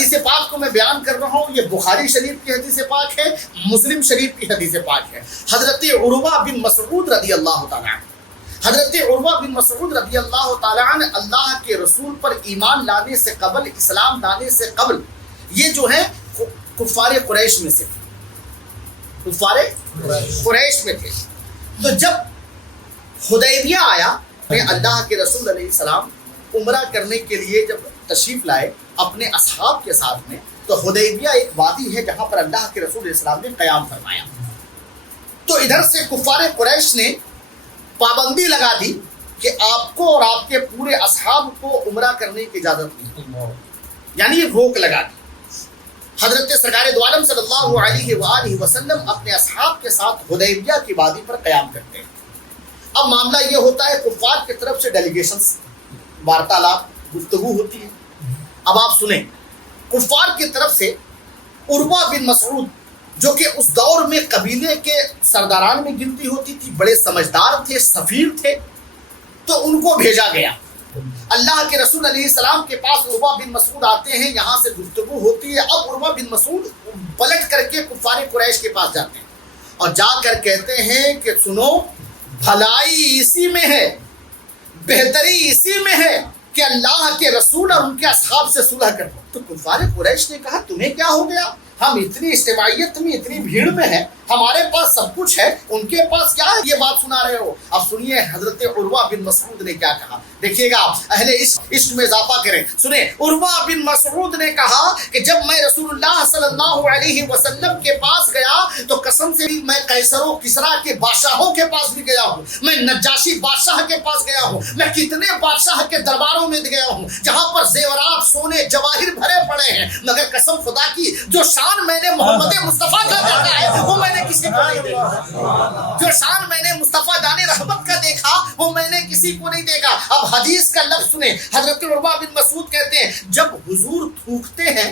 حدیث پاک کو میں بیان کر رہا ہوں، یہ بخاری شریف کی حدیث پاک ہے، مسلم شریف کی حدیث پاک ہے۔ حضرت عروہ بن مسعود رضی اللہ تعالیٰ عنہ، حضرت عروہ بن مسعود رضی اللہ تعالیٰ عنہ اللہ کے رسول پر ایمان لانے سے قبل، اسلام لانے سے قبل، یہ جو ہے کفار قریش میں سے، کفار قریش میں تھے۔ تو جب حدیبیہ آیا، اللہ کے رسول علیہ السلام عمرہ کرنے کے لیے جب تشریف لائے اپنے اصحاب کے ساتھ میں، تو حدیبیہ ایک وادی ہے جہاں پر اللہ کے رسول علیہ السلام نے قیام فرمایا۔ تو ادھر سے کفار قریش نے پابندی لگا دی کہ آپ کو اور آپ کے پورے اصحاب کو عمرہ کرنے کی اجازت نہیں، یعنی یہ روک لگا دی۔ حضرت سرکار دو عالم صلی اللہ علیہ وآلہ وسلم اپنے اصحاب کے ساتھ حدیبیہ کی وادی پر قیام کرتے ہیں۔ اب معاملہ یہ ہوتا ہے، کفار کی طرف سے ڈیلیگیشنز، وارتالاب، گفتگو ہوتی ہے۔ اب آپ سنیں، کفار کی طرف سے عروہ بن مسعود جو کہ اس دور میں قبیلے کے سرداران میں گنتی ہوتی تھی، بڑے سمجھدار تھے، سفیر تھے، تو ان کو بھیجا گیا۔ اللہ کے رسول علیہ السلام کے پاس عروہ بن مسعود آتے ہیں، یہاں سے گفتگو ہوتی ہے۔ اب عروہ بن مسعود پلٹ کر کے کفار قریش کے پاس جاتے ہیں اور جا کر کہتے ہیں کہ سنو، بھلائی اسی میں ہے، بہتری اسی میں ہے کہ اللہ کے رسول اور ان کے اصحاب سے صلح کر دو۔ تو کفار قریش نے کہا تمہیں کیا ہو گیا؟ ہم اتنی اجتماعیت میں، اتنی بھیڑ میں ہیں، ہمارے پاس سب کچھ ہے، ان کے پاس کیا ہے؟ یہ بات سنا رہے ہو۔ اب سنیے حضرت عروہ بن مسعود نے کیا کہا، دیکھیے گا اہل عشق میں اضافہ کریں۔ سنیں، عروہ بن مسعود نے کہا کہ جب میں رسول اللہ صلی اللہ علیہ وسلم کے پاس گیا تو قسم سے میں قیصر و کسریٰ کے بادشاہوں کے پاس بھی گیا ہوں، میں نجاشی بادشاہ کے پاس گیا ہوں، میں کتنے بادشاہ کے درباروں میں گیا ہوں جہاں پر زیورات، سونے، جواہر بھرے پڑے ہیں، مگر قسم خدا کی جو شان میں نے محمد مصطفیٰ کا دیکھا ہے وہ میں نے کسی کو نہیں دیکھا، جو شان میں نے مصطفیٰ جان رحمت کا دیکھا وہ میں نے کسی کو نہیں دیکھا۔ اب حدیث کا لفظ سنیں، حضرت عروہ بن مسعود کہتے ہیں جب حضور تھوکتے ہیں،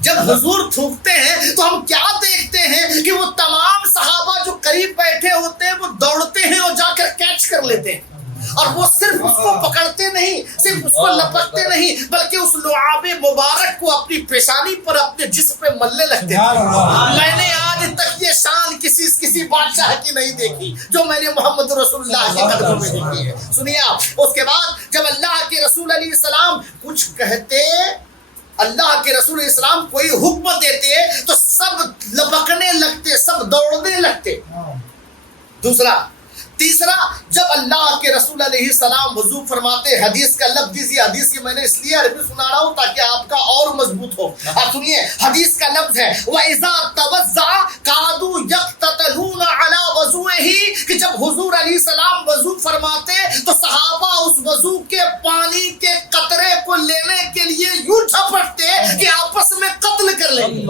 جب حضور تھوکتے ہیں تو ہم کیا دیکھتے ہیں کہ وہ تمام صحابہ جو قریب بیٹھے ہوتے ہیں وہ دوڑتے ہیں اور جا کر کیچ کر لیتے ہیں، اور وہ صرف اس کو پکڑتے نہیں، صرف اس کو لپکتے نہیں، بلکہ اس لعاب مبارک کو اپنی پیشانی پر، اپنے جسم پہ ملنے لگتے ہیں۔ میں نے آج تک یہ شان کسی بادشاہ کی نہیں دیکھی جو میں نے محمد رسول اللہ کے قدموں میں دیکھی ہے۔ سنیے آپ، اس کے بعد جب اللہ کے رسول علیہ السلام کچھ کہتے، اللہ کے رسول علیہ السلام کوئی حکم دیتے تو سب لپکنے لگتے، سب دوڑنے لگتے۔ تیسرا، جب اللہ کے رسول علیہ السلام وضو فرماتے، حدیث کا لفظ دیجیے، حدیث کی میں نے اس لیے عربی سنا رہا ہوں تاکہ آپ کا اور مضبوط ہو۔ آپ سنیے، حدیث کا لفظ ہے وَإِذَا تَوَضَّعَ كَادُوا يَقْتَتَلُونَ عَلَى وَضُوئِهِ، کہ جب حضور علیہ السلام وضو فرماتے تو صحابہ اس وضو کے پانی کے قطرے کو لینے کے لیے یوں جھپٹتے کہ آپس میں قتل کر لیں گے،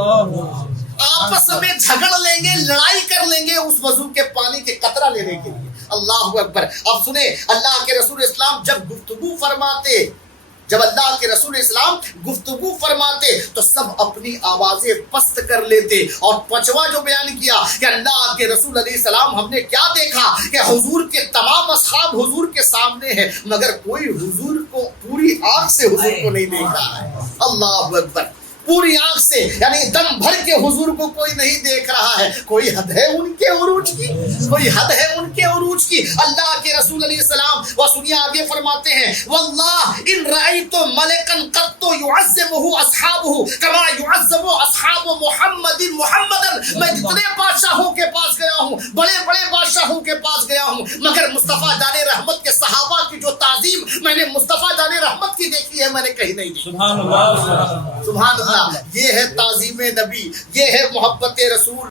آپس میں جھگڑ لیں گے، لڑائی کر لیں گے اس وضو کے پانی کے قطرہ لینے کے لیے۔ اللہ اکبر۔ اب سنیں، اللہ کے رسول اسلام جب گفتگو فرماتے، جب اللہ کے رسول اسلام گفتگو فرماتے تو سب اپنی آوازیں پست کر لیتے۔ اور پانچواں جو بیان کیا کہ اللہ کے رسول علیہ السلام ہم نے کیا دیکھا کہ حضور کے تمام اصحاب حضور کے سامنے ہیں، مگر کوئی حضور کو پوری آنکھ سے حضور کو نہیں دیکھ رہا ہے۔ اللہ اکبر، پوری آنکھ سے، یعنی دم بھر کے حضور کو کوئی نہیں دیکھ رہا ہے۔ کوئی حد ہے ان کے عروج کی، کوئی حد ہے ان کے عروج کی۔ اللہ کے رسول علیہ السلام وہ سنیے آگے فرماتے ہیں واللہ ان رأیت ملکا قط يعظمه اصحابه كما يعظم اصحاب محمد محمدا، میں جتنے بادشاہوں کے پاس گیا ہوں، بڑے بڑے بادشاہوں کے پاس گیا ہوں، مگر مصطفیٰ جان رحمت کے صحابہ کی جو تعظیم میں نے مصطفیٰ جان رحمت کی دیکھی ہے میں نے کہیں نہیں دیکھی۔ سبحان اللہ، سبحان اللہ۔ یہ ہے تعظیم نبی، یہ ہے محبت رسول۔